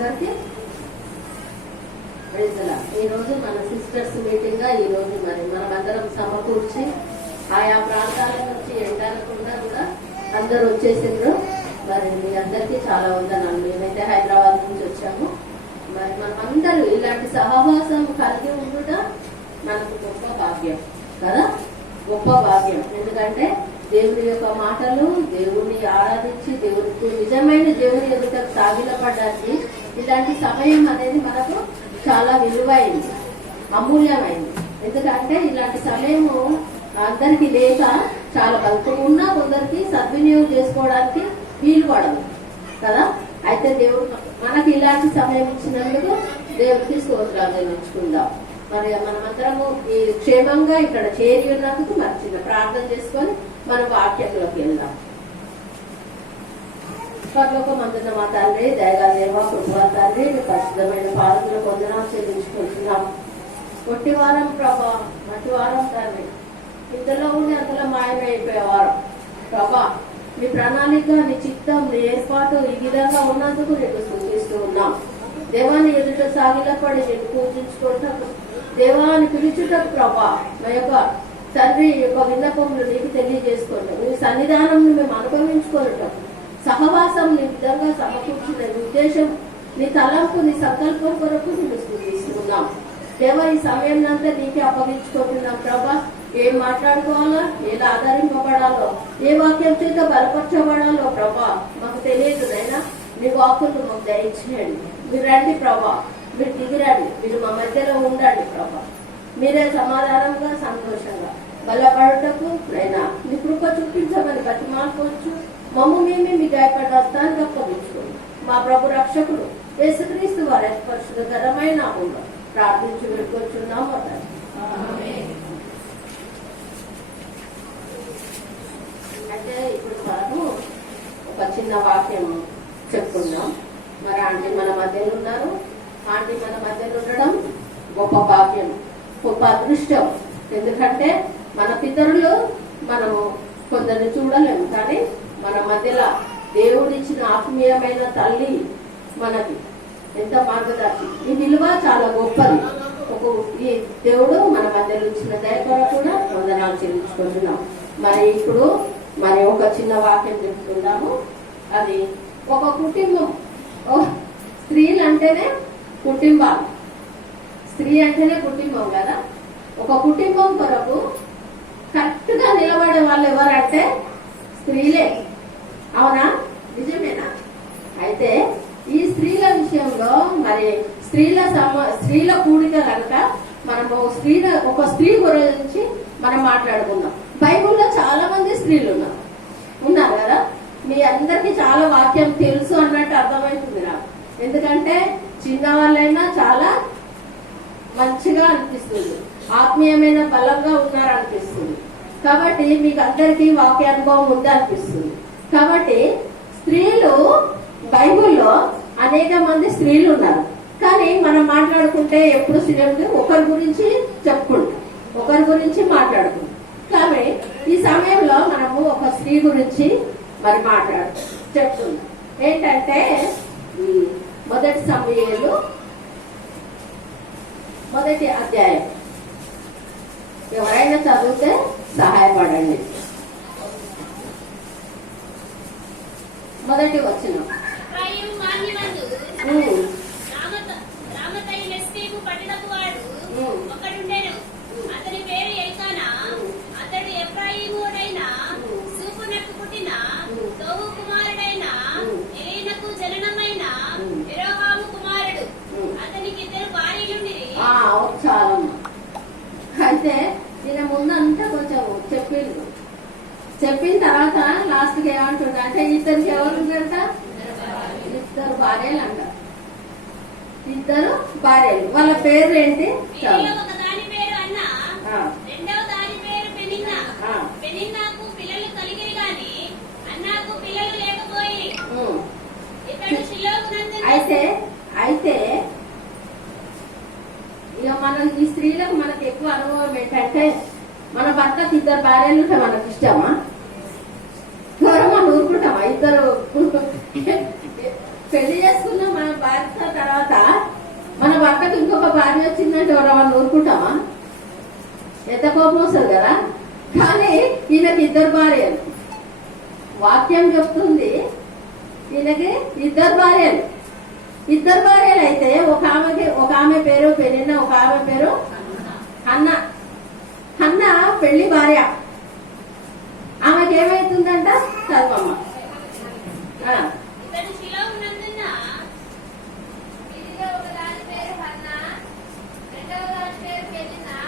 అందరికి. ఈ రోజు మన సిస్టర్స్ మీటింగ్ గా ఈ రోజు మరి మనమందరం సమకూర్చి ఆయా ప్రాంతాల నుంచి ఎండాలకుండా కూడా అందరూ వచ్చేసిండ్రు. మరి మీ అందరికీ చాలా వందనాలు. మేమైతే హైదరాబాద్ నుంచి వచ్చాము. మరి మనం అందరూ ఇలాంటి సహవాసం కలిగి ఉండుట మనకు గొప్ప భాగ్యం కదా, గొప్ప భాగ్యం. ఎందుకంటే దేవుని యొక్క మాటలు, దేవుణ్ణి ఆరాధించి దేవుడికి నిజమైన దేవుని ఎదుట సాగిలపడడానికి ఇలాంటి సమయం అనేది మనకు చాలా విలువైంది, అమూల్యమైంది. ఎందుకంటే ఇలాంటి సమయము అందరికి లేక చాలా బతుకున్నా కొందరికి సద్వినియోగం చేసుకోవడానికి వీలు పడదు కదా. అయితే దేవుడు మనకి ఇలాంటి సమయం ఇచ్చినందుకు దేవుడికి స్తోత్రాలు చెల్లించుకుందాం. మరి మనమందరము ఈ క్షేమంగా ఇక్కడ చేరి ఉన్నందుకు మరి చిన్న ప్రార్థన చేసుకొని మన వాక్యంలోకి వెళ్దాం. పరలోకమందున్న మా తండ్రి, దయగల దేవా, కృపా తండ్రి, మీ పరిశుద్ధమైన పాదకులకు వందనాలు చెల్లించుకుంటున్నాం. కొట్టి వారం ప్రభా, మట్టి వారం తండ్రి, ఇంతలో ఉండి అంతలో మాయమైపోయే వారం ప్రభా. మీ ప్రణాళిక, మీ చిత్తం, మీ ఏర్పాటు ఈ విధంగా ఉన్నందుకు నేను సూచిస్తూ ఉన్నాం. దేవాన్ని ఎదుట సాగిలపడి నేను పూజించుకుంటాను, దేవాన్ని పిలుచుటకు ప్రభా మా యొక్క తండ్రి యొక్క విన్నపములు నీకు తెలియజేసుకుంటాం. నీ సన్నిధానం మేము అనుభవించుకోవటం, సహవాసం నీ విధంగా సమకూర్చిన ఉద్దేశం, నీ తలంపు, నీ సంకల్పం కొరకు నేను స్థుతిస్తున్నాం. దేవా, ఈ సమయం అంతా నీకే అప్పగించుకుంటున్నాం ప్రభా. ఏం మాట్లాడుకోవాలో, ఎలా ఆధారింపబడాలో, ఏ వాక్యం చేత బలపరచబడాలో ప్రభా మాకు తెలియదు. అయినా నీ వాక్కులు మాకు దయచేయండి. మీరు రండి ప్రభా, మీరు దిగిరండి, మీరు మా మధ్యలో ఉండండి ప్రభా. మీరే సమాధానంగా, సంతోషంగా బలపడటకు నైనా మీ కృప చూపించమని బతిమాలుకోవచ్చు. మమ్మ మేమే మీ గాయపడ్డ హస్తానికి అప్పగించుకోండి. మా ప్రభు రక్షకుడు యేసుక్రీస్తు వారి పరిశుద్ధకరమైన నామములో ప్రార్థించి వెళ్ళుకొచ్చున్నాము. అయితే ఇప్పుడు మనము ఒక చిన్న వాక్యం చెప్పుకుందాం. మరి ఆంటీ మన మధ్యలో ఉన్నారు. ఆంటీ మన మధ్యలో ఉండడం గొప్ప భాగ్యం, గొప్ప అదృష్టం. ఎందుకంటే మన పితరులు మనము కొందరిని చూడలేము, కానీ మన మధ్యలో దేవుడిచ్చిన ఆత్మీయమైన తల్లి మనకి ఎంత మార్గదర్శి. ఈ విలువ చాలా గొప్పది. ఈ దేవుడు మన మధ్యలో ఇచ్చిన దయ కూడా వందనాలు చెల్లించుకుంటున్నాం. మరి ఇప్పుడు మరి ఒక చిన్న వాక్యం చెప్పుకుందాము. అది ఒక కుటుంబం, స్త్రీలు అంటేనే కుటుంబాలు, స్త్రీ అంటేనే కుటుంబం కదా. ఒక కుటుంబం కొరకు కరెక్ట్ గా నిలబడే వాళ్ళు ఎవరంటే స్త్రీలే. అవునా, నిజమేనా? అయితే ఈ స్త్రీల విషయంలో మరి స్త్రీల కూడిక కనుక మనము ఒక స్త్రీ గురించి మనం మాట్లాడుకుందాం. బైబుల్లో చాలా మంది స్త్రీలు ఉన్నారు కదా. మీ అందరికి చాలా వాక్యం తెలుసు అన్నట్టు అర్థమవుతుంది నాకు. ఎందుకంటే చిన్నవాళ్ళైనా చాలా మంచిగా అనిపిస్తుంది, ఆత్మీయమైన బలంగా ఉన్నారనిపిస్తుంది. కాబట్టి మీకు అందరికీ వాక్యానుభవం ఉంది అనిపిస్తుంది. కాబట్టి స్త్రీలు బైబుల్లో అనేక మంది స్త్రీలు ఉన్నారు. కానీ మనం మాట్లాడుకుంటే ఎప్పుడు స్త్రీలు ఒకరి గురించి చెప్పుకుంటాం, ఒకరి గురించి మాట్లాడుకుంటాం. కానీ ఈ సమయంలో మనము ఒక స్త్రీ గురించి మరి చెప్తున్నాం. ఏంటంటే మొదటి సమూయేలు 1వ అధ్యాయం. ఎవరైనా చదివితే సహాయపడండి. 1వ వచనం. అతని పేరు ఎల్కానా. అతడు ఎఫ్రాయిముడైన సూపునకు పుట్టిన తోహు కుమారుడైన ఎలీనకు జననమైన యెరోహాము కుమారుడు. అతనికి 2 భార్యలుండిరి. అయితే దీని ముందంతా కొంచెం చెప్పిన తర్వాత లాస్ట్ కి ఏమంటుండ అంటే ఇద్దరికి ఎవరుంటారట? 2 భార్యలు అంట. 2 భార్యలు. వాళ్ళ పేర్లు ఏంటి? ఒకదాని పేరు అన్న, రెండవ దాని పేరు పెనిన్నా. పెనిన్నాకు పిల్లలు కలిగిరి గాని అన్నాకు పిల్లలు లేకపోయి ఇతడు షిలోహునందు. అయితే ఇక మనం ఈ స్త్రీలకు మనకు ఎక్కువ అనుభవం ఏంటంటే మన భర్తకు 2 భార్యలు ఉంటే మనకు ఇష్టమా? మనం ఊరుకుంటామా? 2 పెళ్లి చేసుకున్నా మన భర్త భార్య వచ్చిందంటే ఎవరన్నా ఊరుకుంటామా? ఎంత కోపం వస్తుంది కదా. కానీ ఈయనకి 2 భార్యలు. వాక్యం చెప్తుంది ఈయనకి 2 భార్యలు. 2 భార్యలు అయితే ఒక ఆమె పేరు పెనిన్న, ఒక ఆమె పేరు హన్న. హన్న పెళ్లి భార్య. ఆమెకి ఏమైతుందంట చదవమ్మ. ఇతడు శిలో ఉన్నందున వీరిలో ఒక దాని పేరు హన్నా, రెండవ దాని పేరు పెనిన్నా.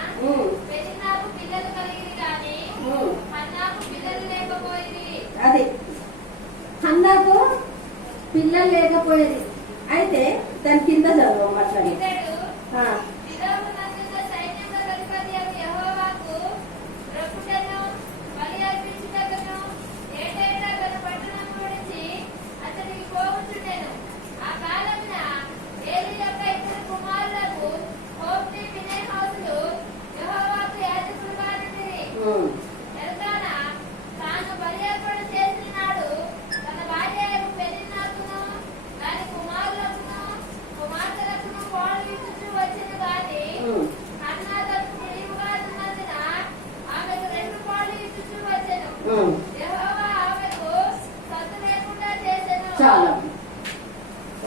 పెనిన్నాకు పిల్లలు కలిగిరి గాని హన్నాకు పిల్లలు లేకపోయింది. అది హన్నాకు పిల్లలు లేకపోయేది. అయితే దాని కింద చదవమ్మ అట్లా. ఇతడు శిలో ఉన్నందున సైన్యముల అధిపతి అయిన యెహోవాకు రొప్పుటను బలి అర్పించుటకును ఏటేటా తన పట్టణం గురించి అతనికి పోవచ్చుండెను. ఆ కాలమున ఏలీ యొక్క 2 కుమారులకు హోఫ్నీ, ఫీనెహాసులు యెహోవాకు యాజకులుగా నుండిరి. ఎల్కానా తాను బలి అర్పణ చేసిన నాడు తన భార్య అయిన పెనిన్నాకును దాని కుమారులకును కుమార్తెలకును కోడలు ఇచ్చుచూ వచ్చెను గాని హన్నా తనకు తెలివిగా ఉన్నందున ఆమెకు 2 కోడలు ఇచ్చుచూ వచ్చెను. యెహోవా ఆమెకు సత్తు లేకుండా చేసెను. చాలా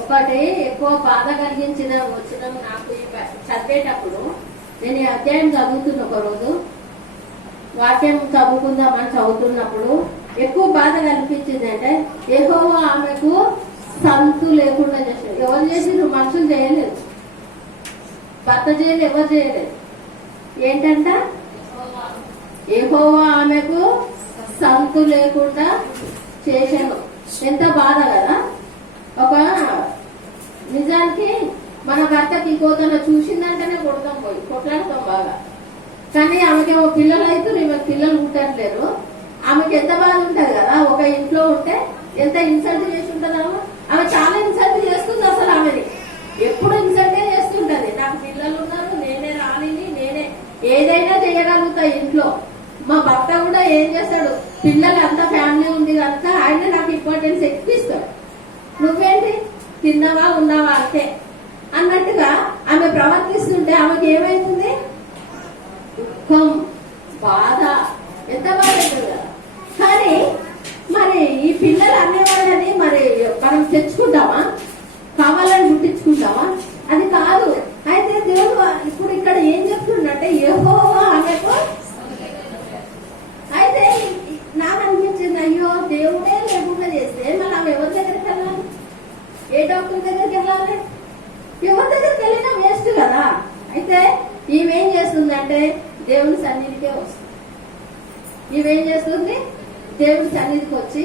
ఒకటి ఎక్కువ బాధ కలిగించిన వచ్చిన నాకు చదివేటప్పుడు నేను ఈ అధ్యాయం చదువుతున్న ఒక రోజు వాక్యం చదువుకుందామని చదువుతున్నప్పుడు ఎక్కువ బాధ కనిపించింది. అంటే యెహోవా ఆమెకు సంతు లేకుండా చేశారు. ఎవరు చేసిరు? మనుషులు చేయలేదు, భర్త చేయలేదు, ఎవరు చేయలేదు. ఏంటంట? యెహోవా ఆమెకు సంతు లేకుండా చేశాను. ఎంత బాధ కదా. ఒక నిజానికి మన భర్తకి ఇంకోతన చూసిందంటేనే కొడతాం, పోయి కొట్లాడతాం బాగా. కానీ ఆమెకేమో పిల్లలు అయితే ఈమెకు పిల్లలు పుట్టట్లేరు. ఆమెకి ఎంత బాధ ఉంటది కదా. ఒక ఇంట్లో ఉంటే ఎంత ఇన్సల్ట్ చేసి ఉంటది ఆమె చాలా ఇన్సల్ట్ చేస్తుంది. అసలు ఆమెని ఎప్పుడు ఇన్సల్టే చేస్తుంటది. నాకు పిల్లలు ఉన్నారు, నేనే రాలిని, నేనే ఏదైనా చేయగలుగుతా ఇంట్లో. మా భర్త కూడా ఏం చేస్తాడు, పిల్లలు అంతా ఫ్యామిలీ ఉంది కనుక ఆయన నాకు ఇంపార్టెన్స్ ఎక్కువ ఇస్తాడు. నువ్వేంటి తిన్నావా ఉన్నావా అంతే అన్నట్టుగా ఆమె ప్రవర్తిస్తుంటే ఆమెకి ఏమైతుంది? దుఃఖం, బాధ, ఎంత బాధ అవుతుంది కదా. కానీ మరి ఈ పిల్లలు అనేవాళ్ళని మరి మనం తెచ్చుకుంటామా? కావాలని పుట్టించుకుంటామా? అది కాదు. అయితే దేవుడు ఇప్పుడు ఇక్కడ ఏం చెప్తుండంటే యెహోవా ఆమెకు. అయితే నాకు అనిపించింది, అయ్యో దేవుడే లేకుండా చేస్తే మళ్ళీ ఆమె ఎవరి దగ్గరికి వెళ్ళాలి? ఏ డాక్టర్ దగ్గరికి వెళ్ళాలి? ఎవరి దగ్గరికి వెళ్ళినా వేస్ట్ కదా. అయితే ఈమెం చేస్తుందంటే దేవుని సన్నిధికే వస్తుంది. ఈమెం చేస్తుంది? దేవుని సన్నిధికి వచ్చి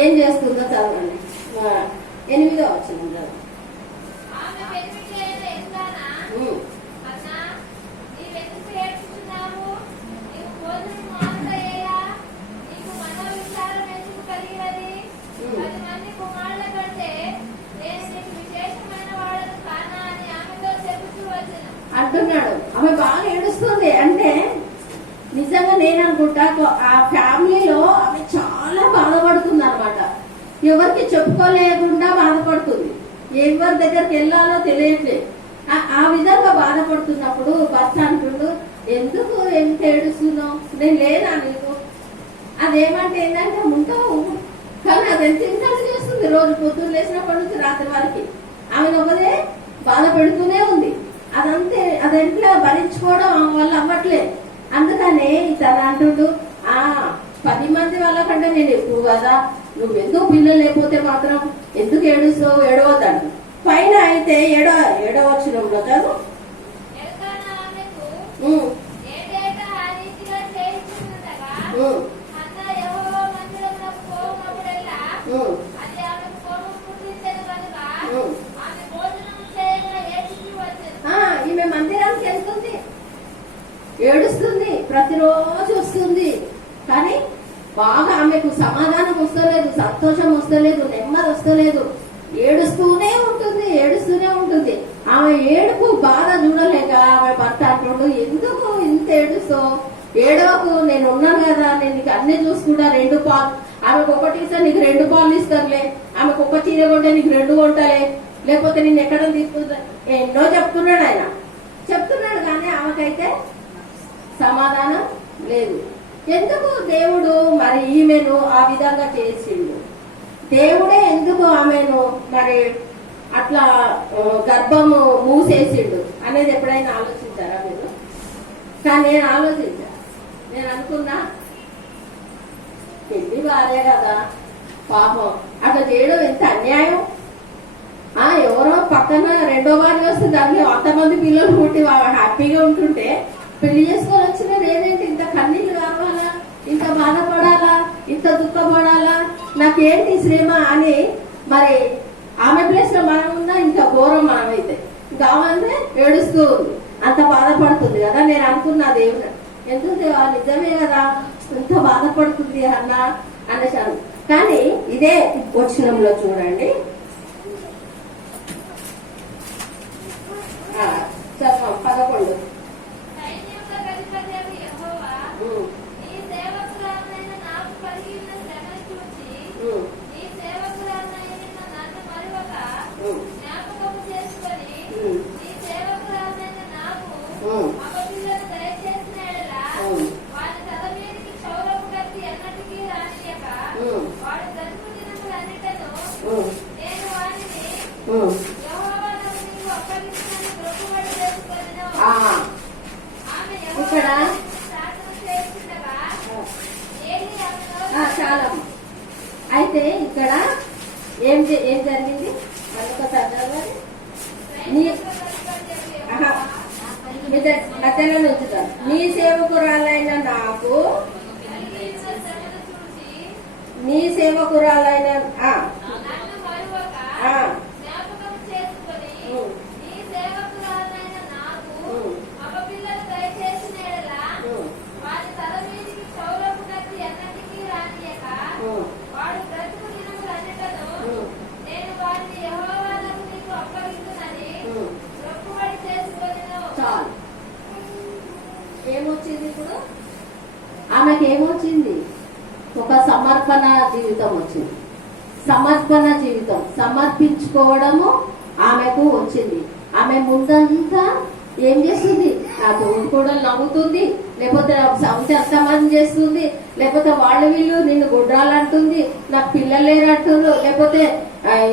ఏం చేస్తుందో చదవండి. 8వ వచనం. ఆమె పెనిమిటి అయిన ఎల్కానా, హన్నా, నీవెందుకు ఏడ్చుచున్నావు? నీవు భోజనం మానుటయేలా? నీకు మనోవిచారం ఎందుకు కలిగినది? 10 మంది కుమారుల కంటే నేను నీకు విశేషమైన వాడను కానా అని ఆమెతో చెబుతూ వచ్చెను. అంటున్నాడు. ఆమె బాగా ఏడుస్తుంది. అంటే నిజంగా నేను అనుకుంటా ఆ ఫ్యామిలీలో ఆమె చాలా బాధపడుతుంది అనమాట. ఎవరికి చెప్పుకోలేకుండా బాధపడుతుంది. ఎవరి దగ్గరికి వెళ్ళాలో తెలియట్లేదు. ఆ విధంగా బాధపడుతున్నప్పుడు భర్త అంటుండు, ఎందుకు ఎంత ఏడుస్తున్నావు? నేను లేనా నీకు? అదేమంటే ఏంటంటే ఉంటావు, కానీ అది ఎంత ఇన్సల్ట్ చేస్తుంది. రోజు పొద్దున్న లేచినప్పటి నుంచి రాత్రి వరకు ఆమెను ఒకదే బాధ పెడుతూనే ఉంది. అదంతా భరించుకోవడం వల్ల అవ్వట్లేదు. అందుకనే తన అంటుండు, 10 మంది వాళ్ళకంటే నేను ఎక్కువ కదా, నువ్వు ఎందుకు పిల్లలు లేకపోతే మాత్రం ఎందుకు ఏడుస్తావు? ఏడవద్దంట. పైన అయితే ఏడవ వచనంలో చదువు. ఎల్కానా ఆమెకు ఏటేటా ఆ రీతిగా చేయించుచుండగా హన్నా యెహోవా మందిరమునకు పోవునప్పుడెల్లా అది ఆమెకు కోపం పుట్టించెను కనుక ఆమె భోజనము చేయగా ఏడ్చుచూ వచ్చెను. ఈమె మందిరానికి వెళ్తుంది, ఏడుస్తుంది, ప్రతిరోజు వస్తుంది. కానీ బాగా ఆమెకు సమాధానం వస్తలేదు, సంతోషం వస్తలేదు, నెమ్మది వస్తలేదు. ఏడుస్తూనే ఉంటుంది. ఆమె ఏడుపు బాధ చూడలేక ఆమె భర్త అంటుండు, ఎందుకు ఇంత ఏడుస్తావు? ఏడవకు, నేను ఉన్నాను కదా, నేను నీకు అన్ని చూసుకుంటా. 2 పాలు ఆమెకు ఒకటి ఇస్తే నీకు 2 పాలు ఇస్తారులే. ఆమెకు ఒక చీర కొంటే నీకు 2 కొంటలే. లేకపోతే నేను ఎక్కడ తీసుకుంటా. ఎన్నో చెప్తున్నాడు ఆయన. చెప్తున్నాడు కానీ ఆమెకైతే సమాధానం లేదు. ఎందుకు దేవుడు మరి ఈమెను ఆ విధంగా చేసిండు? దేవుడే ఎందుకు ఆమెను మరి అట్లా గర్భము మూసేసిండు అనేది ఎప్పుడైనా ఆలోచించారా మీరు? కానీ నేను ఆలోచించా. నేను అనుకున్నా పెళ్లి వారే కదా పాపం అట్లా చేయడం ఎంత అన్యాయం. ఎవరో పక్కన రెండో వారి వస్తే దాన్ని అంతమంది పిల్లలు పుట్టి హ్యాపీగా ఉంటుంటే పెళ్లి చేసుకొని వచ్చిన నేనేంటి ఇంత కన్నీళ్ళు కావాలా, ఇంత బాధపడాలా, ఇంత దుఃఖపడాలా, నాకేంటి శ్రమ అని మరి ఆమె ప్లేస్ లో మనం ఉన్నా ఇంకా ఘోరం మనమైతే ఇంకా ఆమె ఏడుస్తూ ఉంది, అంత బాధపడుతుంది కదా. నేను అనుకున్నా దేవుడు ఎందుకు నిజమే కదా ఎంత బాధపడుతుంది అన్న అనేసాను. కానీ ఇదే వచనంలో చూడండి, చదవం 11. సైన్యముల అధిపతియగు యెహోవా, నీ సేవకురాలనైన నాకు కలిగిన శ్రమను చూచి, నీ సేవకురాలనైన నన్ను మరువక జ్ఞాపకము చేసుకొని, నీ సేవకురాలనైన నాకు మగపిల్లలు దయచేసిన యెడల వారి తల మీదికి క్షౌరపు కత్తి ఎన్నటికీ రానియక, వాడు బ్రతుకు దినములన్నిటను నేను వారిని యెహోవానకు నీవు అప్పగించుకొని మొక్కుబడి చేసుకొనెను. ఆమె ఇక్కడ ప్రార్థన చేస్తుండగా ఏలీ ఆమెను చాలా అయితే ఇక్కడ ఏం జరిగింది మరొకసారి మధ్యలో ఉంచుతాను. నీ సేవకురాలైన నాకు, నీ సేవకురాలైన నన్ను మరువక జ్ఞాపకం చేసుకొని, నీ సేవకురాలైన నాకు మగపిల్లలు దయచేసిన యెడల వారి తల మీదికి క్షౌరపు కత్తి ఎన్నటికీ రానియక, వాడు బ్రతుకు దినములన్నిటను నేను వారిని యెహోవానకు నీకు అప్పగించునని మొక్కుబడి చేసుకొనెను. చాలు. ఏమొచ్చింది ఇప్పుడు ఆమెకి? ఏమొచ్చింది? ఒక సమర్పణ జీవితం వచ్చింది. సమర్పణ జీవితం, సమర్పించుకోవడము ఆమెకు వచ్చింది. ఆమె ముందంతా ఏం చేస్తుంది? నా తోడు కూడా నవ్వుతుంది, లేకపోతే సంతమం చేస్తుంది, లేకపోతే వాళ్ళు వీళ్ళు నిన్ను గుడ్రాలంటుంది, నాకు పిల్లలు లేరంటున్నారు, లేకపోతే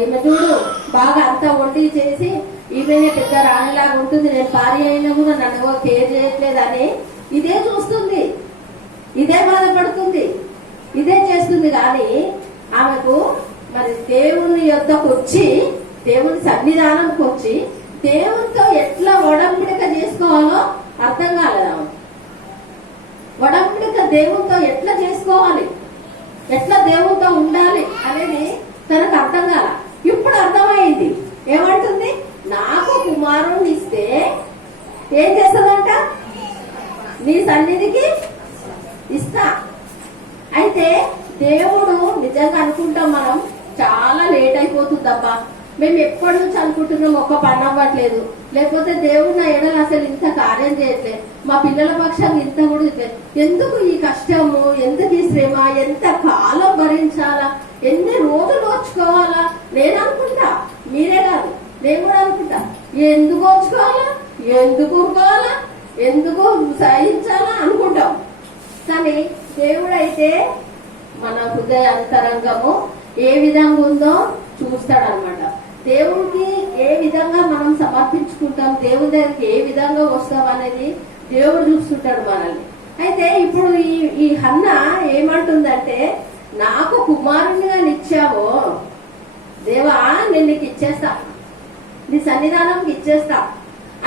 ఈమె చూడు బాగా అంతా వండి చేసి ఈమెనే పెద్ద రాణిలాగా ఉంటుంది, నేను భార్య అయినా కూడా నన్ను కేర్ చేయట్లేదు అని ఇదే చూస్తుంది, ఇదే బాధపడుతుంది, ఇదే చేస్తుంది. కానీ ఆమెకు మరి దేవుని యొద్దకు వచ్చి, దేవుని సన్నిధానంకి వచ్చి దేవునితో ఎట్లా ఒడంబడిక చేసుకోవాలో అర్థం కాలేదు. ఆమె ఒడంబడిక దేవునితో ఎట్లా చేసుకోవాలి, ఎట్లా దేవునితో ఉండాలి అనేది తనకు అర్థం కాల. ఇప్పుడు అర్థమైంది. ఏమంటుంది? నాకు కుమారుని ఇస్తే ఏం చేస్తుందంట? నీ సన్నిధికి ఇస్తా. అయితే దేవుడు నిజంగా అనుకుంటాం మనం చాలా లేట్ అయిపోతుందబ్బా, మేము ఎప్పటి నుంచి అనుకుంటున్నాం ఒక్క పని అవ్వట్లేదు, లేకపోతే దేవుడు నా ఎడలు అసలు ఇంత కార్యం చేయట్లేదు, మా పిల్లల పక్షాలు ఇంత కూడా ఇట్లేదు, ఎందుకు ఈ కష్టము, ఎందుకు ఈ శ్రమ, ఎంత కాలం భరించాలా, ఎన్ని రోజులు ఓర్చుకోవాలా? నేను అనుకుంటా, మీరే కాదు నేను కూడా అనుకుంటా, ఎందుకు ఓర్చుకోవాలా, ఎందుకు ఊరుకోవాలా, ఎందుకు సహించాలా అనుకుంటాం. కానీ దేవుడైతే మన హృదయ అంతరంగము ఏ విధంగా ఉందో చూస్తాడనమాట. దేవుడికి ఏ విధంగా మనం సమర్పించుకుంటాం, దేవుడి దగ్గరికి ఏ విధంగా వస్తాం అనేది దేవుడు చూస్తుంటాడు మనల్ని. అయితే ఇప్పుడు ఈ హన్న ఏమంటుందంటే, నాకు కుమారునిగా నిచ్చావో దేవా, నేను నీకు ఇచ్చేస్తా, నీ సన్నిధానంకి ఇచ్చేస్తా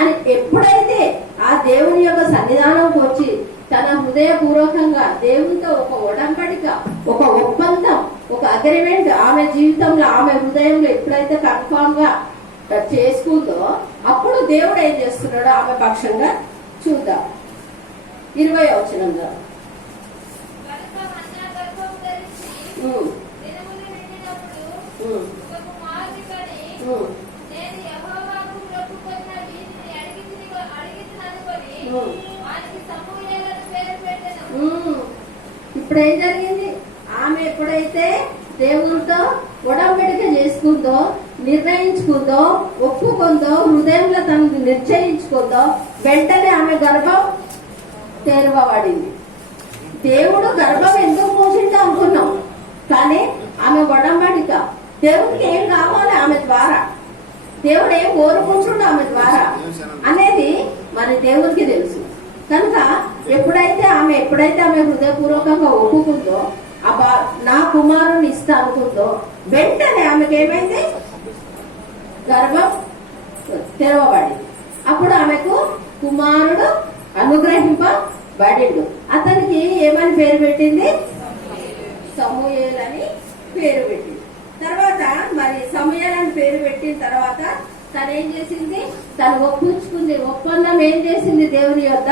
అని ఎప్పుడైతే ఆ దేవుని యొక్క సన్నిధానంకి వచ్చి తన హృదయపూర్వకంగా దేవునితో ఒక ఒడంబడిక, ఒక ఒప్పందం, ఒక అగ్రిమెంట్ ఆమె జీవితంలో, ఆమె హృదయంలో ఎప్పుడైతే కన్ఫామ్ గా చేసుకుందో అప్పుడు దేవుడు ఏం చేస్తున్నాడో ఆమె పక్షంగా చూద్దాం. 20వ వచనంలో ఇప్పుడు ఏం జరిగింది? ఆమె ఎప్పుడైతే దేవునితో ఒడంబడిక చేసుకుందో, నిర్ణయించుకుందో, ఒప్పుకుందో, హృదయంలో తను నిశ్చయించుకుందో వెంటనే ఆమె గర్భం తెరవబడింది. దేవుడు గర్భం ఎందుకు మూసిందో అనుకున్నాం, కానీ ఆమె ఒడంబడిక దేవుడికి ఏం కావాలి ఆమె ద్వారా, దేవుడు ఏం కోరుకుంటుండో ఆమె ద్వారా అనేది మరి దేవుడికి తెలుసు. కనుక ఎప్పుడైతే ఆమె హృదయపూర్వకంగా ఒప్పుకుందో, అబ్బా నా కుమారుని ఇస్తా అనుకుందో, వెంటనే ఆమెకి ఏమైంది, గర్భం తెరవబడింది. అప్పుడు ఆమెకు కుమారుడు అనుగ్రహింపబడిండు. అతనికి ఏమని పేరు పెట్టింది, సమూయేలు అని పేరు పెట్టింది. తర్వాత మరి సమూయేలు అని పేరు పెట్టిన తర్వాత తను ఏం చేసింది, తను ఒప్పించుకుంది. ఒప్పందం ఏం చేసింది దేవుని యొద్ద,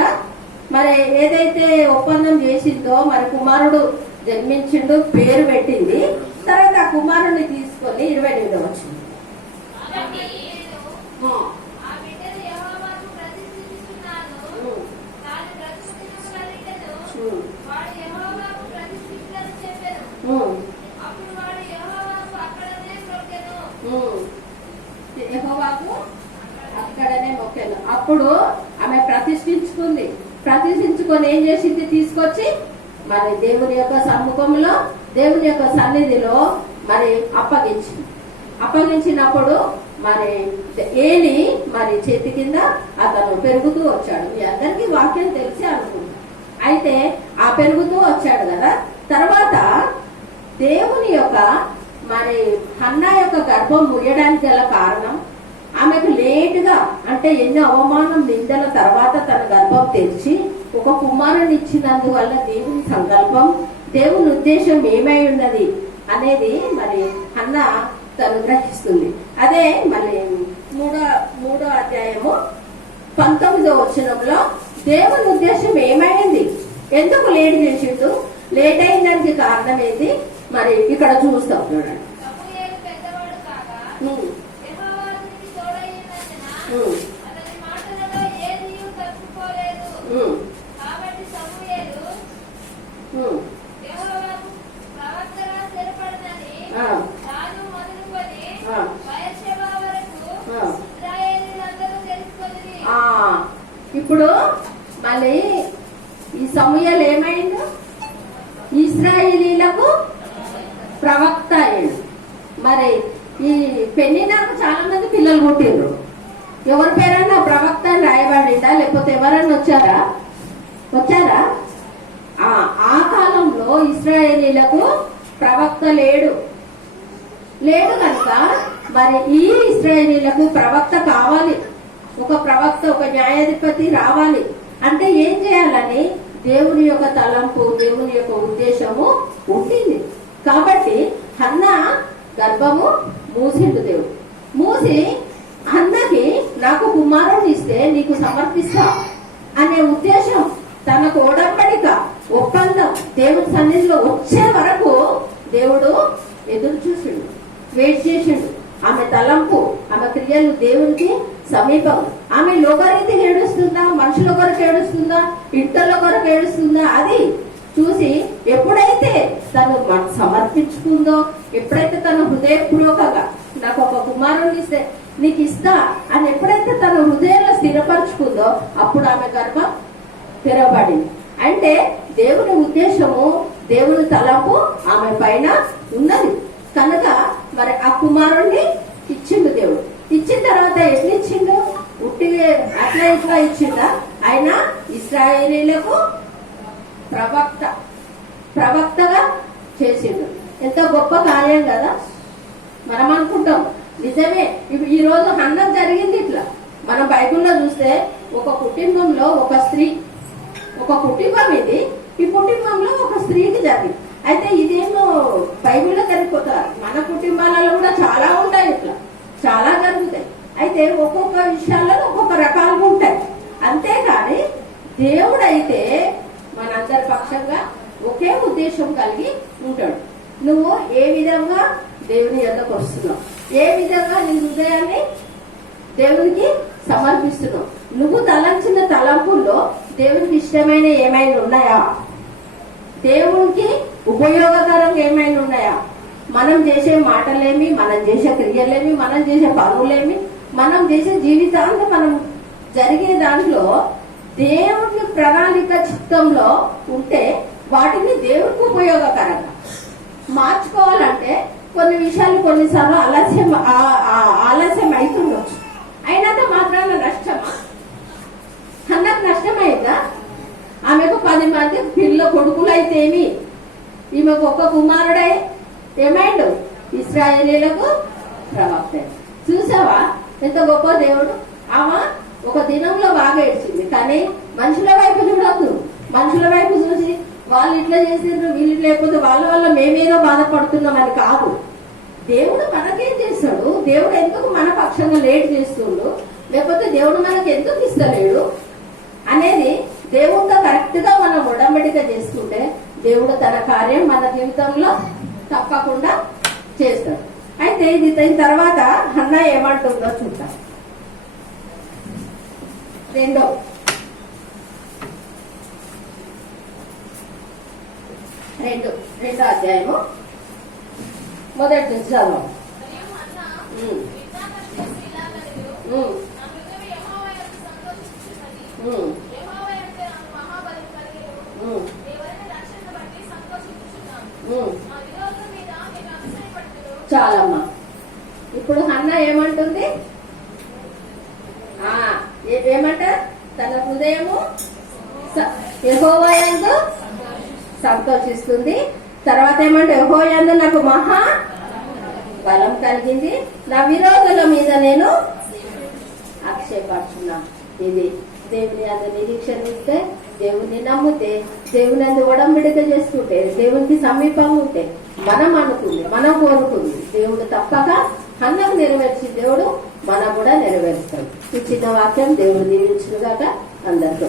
మరి ఏదైతే ఒప్పందం చేసిందో, మరి కుమారుడు జన్మించిండు, పేరు పెట్టింది. తర్వాత ఆ కుమారుడిని తీసుకొని 28వ వచ్చింది. యెహోవాకు అక్కడనే మొక్కాను. అప్పుడు ఆమె ప్రతిష్ఠించుకొని ఏం చేసింది, తీసుకొచ్చి మరి దేవుని యొక్క సమ్ముఖంలో, దేవుని యొక్క సన్నిధిలో మరి అప్పగించినప్పుడు మరి ఏలి మరి చేతి కింద అతను పెరుగుతూ వచ్చాడు. మీ అందరికీ వాక్యం తెలిసి అనుకుంటా. అయితే ఆ పెరుగుతూ వచ్చాడు కదా. తర్వాత దేవుని యొక్క మరి హన్నా యొక్క గర్భం ముయ్యడానికి గల కారణం, ఆమెకు లేటుగా, అంటే ఎన్నో అవమానం నిందల తర్వాత తన గర్భం తెరిచి ఒక కుమారుని ఇచ్చినందువల్ల దేవుని సంకల్పం, దేవుని ఉద్దేశం ఏమై ఉన్నది అనేది మరి హన్నా తను గ్రహిస్తుంది. అదే మరి మూడో అధ్యాయము 19వ వచనంలో దేవుని ఉద్దేశం ఏమైంది, ఎందుకు లేట్ చేసిండు, లేట్ అయినదానికి కారణం ఏంటి మరి ఇక్కడ చూస్తాం. చూడండి, ఇప్పుడు మళ్ళీ ఈ సమూయేలు ఏమైండు, ఇశ్రాయేలీలకు ప్రవక్త అయ్యాడు. మరి ఈ పెన్నినాకు చాలా మంది పిల్లలు పుట్టిండ్రు. ఎవరి పేరైనా ప్రవక్త అని రాయబడిందా, లేకపోతే ఎవరైనా వచ్చారా? ఆ కాలంలో ఇశ్రాయేలీలకు ప్రవక్త లేడు కనుక మరి ఈ ఇశ్రాయేలీలకు ప్రవక్త కావాలి. ఒక ప్రవక్త, ఒక న్యాయాధిపతి రావాలి అంటే ఏం చేయాలని దేవుని యొక్క తలంపు, దేవుని యొక్క ఉద్దేశము ఉంటుంది. కాబట్టి హన్నా గర్భము మూసిండు. దేవుడు మూసి హన్నకి నాకు కుమారుడిని ఇస్తే నీకు సమర్పిస్తా అనే ఉద్దేశం, తనకు ఒడంబడిక, ఒప్పందం దేవుడి సన్నిధిలో వచ్చే వరకు దేవుడు ఎదురు చూసిండు, వెయిట్ చేసిండు. ఆమె తలంపు, ఆమె క్రియలు దేవునికి సమీపం. ఆమె లోకరీతికి ఏడుస్తుందా, మనుషుల కొరకు ఏడుస్తుందా, ఇంటర్ల కొరకు ఏడుస్తుందా, అది చూసి ఎప్పుడైతే తను సమర్పించుకుందో, ఎప్పుడైతే తను హృదయపూర్వకంగా నాకు ఒక కుమారుని ఇస్తే నీకు ఇస్తా అని ఎప్పుడైతే తన హృదయంలో స్థిరపరచుకుందో అప్పుడు ఆమె గర్భం తెరవబడింది. అంటే దేవుని ఉద్దేశము, దేవుని తలంపు ఆమె పైన ఉన్నది కనుక మరి ఆ కుమారుణ్ణి ఇచ్చిండు. దేవుడు ఇచ్చిన తర్వాత ఎట్లా ఇచ్చిండు, ఉట్టిగా అట్లా ఇట్లా ఇచ్చిందా, ఆయన ఇశ్రాయేలీలకు ప్రవక్తగా చేసిండు. ఎంత గొప్ప కార్యం కదా. మనం అనుకుంటాం నిజమే, ఈ రోజు హన్నం జరిగింది ఇట్లా. మనం బైబిల్లో చూస్తే ఒక కుటుంబంలో ఒక స్త్రీ, ఒక కుటుంబం ఇది, ఈ కుటుంబంలో ఒక స్త్రీకి జరిగింది. అయితే ఇదేమో బైబిల్లో జరిగిపోతారు, మన కుటుంబాలలో కూడా చాలా ఉంటాయి, ఇట్లా చాలా జరుగుతాయి. అయితే ఒక్కొక్క విషయాల్లో ఒక్కొక్క రకాలుగా ఉంటాయి. అంతేకాని దేవుడైతే మనందరి పక్షంగా ఒకే ఉద్దేశం కలిగి ఉంటాడు. నువ్వు ఏ విధంగా దేవుని యొద్దకు వస్తున్నావు, ఏ విధంగా నీ హృదయాన్ని దేవునికి సమర్పిస్తున్నావు, నువ్వు తలంచిన తలంపుల్లో దేవునికి ఇష్టమైన ఏమైనా ఉన్నాయా, దేవునికి ఉపయోగకరంగా ఏమైనా ఉన్నాయా? మనం చేసే మాటలేమి, మనం చేసే క్రియలేమి, మనం చేసే పనులేమి, మనం చేసే జీవితాంతం మనం జరిగే దాంట్లో దేవుని ప్రణాళిక చిత్తంలో ఉంటే వాటిని దేవుడికి ఉపయోగకరంగా మార్చుకోవాలంటే కొన్ని విషయాలు కొన్నిసార్లు ఆలస్యం అవుతుండొచ్చు. అయినంత మాత్రాన నష్టమా? అన్నకు నష్టమైందా? ఆమెకు 10 మంది పిల్ల కొడుకులు అయితేమి, ఈమెకు ఒక్క కుమారుడై ఏమైండు? ఇశ్రాయేలీలకు ప్రవక్త. చూసావా ఎంత గొప్ప దేవుడు. ఆమె ఒక దినంలో బాగా ఏడ్చింది, కానీ మనుషుల వైపు చూడొద్దు. మనుషుల వైపు చూసి వాళ్ళు ఇట్లా చేసిండ్రు, వీళ్ళు లేకపోతే వాళ్ళ వల్ల మేమేదో బాధపడుతున్నామని కాదు. దేవుడు మనకేం చేస్తాడు? దేవుడు ఎందుకు మన పక్షంగా లేట్ చేస్తుండు, లేకపోతే దేవుడు మనకు ఎందుకు ఇస్తలేడు అనేది దేవుడితో కరెక్ట్ గా మనం ఉడంబడిక చేసుకుంటే దేవుడు తన కార్యం మన జీవితంలో తప్పకుండా చేస్తాడు. అయితే ఇది అయిన తర్వాత హన్నా ఏమంటుందో చూద్దాం. రెండో అధ్యాయము మొదటి నుంచి చదవం. మరియు హన్నా విజ్ఞాపన ఇలాగనెను, నా హృదయం యెహోవా యందు సంతోషించుచున్నది. యెహోవా యందు నాకు మహాబలం కలిగెను. దేవుని రక్షణ బట్టి సంతోషించుచున్నాను. మా విరోధుల మీద నేను అతిశయపడుదును. చాలమ్మా. ఇప్పుడు హన్నా ఏమంటుంది? ఏమంట? తన హృదయము యెహోవా యందు సంతోషిస్తుంది. తర్వాత ఏమంటే యెహోవా యందు నాకు మహా బలం కలిగింది, నా విరోధుల మీద నేను అక్షయపడుతున్నా. ఇది దేవుని అందు నిరీక్షణ ఇస్తే, దేవుని నమ్మితే, దేవుని అందు ఉడంబడిక చేసుకుంటే, దేవునికి సమీపం ఉంటే మనం అనుకుంది, మనం కోరుకుంది దేవుడు తప్పక హన్నకు నెరవేర్చి దేవుడు మనం కూడా నెరవేరుస్తాడు. ఈ చిన్న వాక్యం దేవుడు దీవించుగాక అందరితో.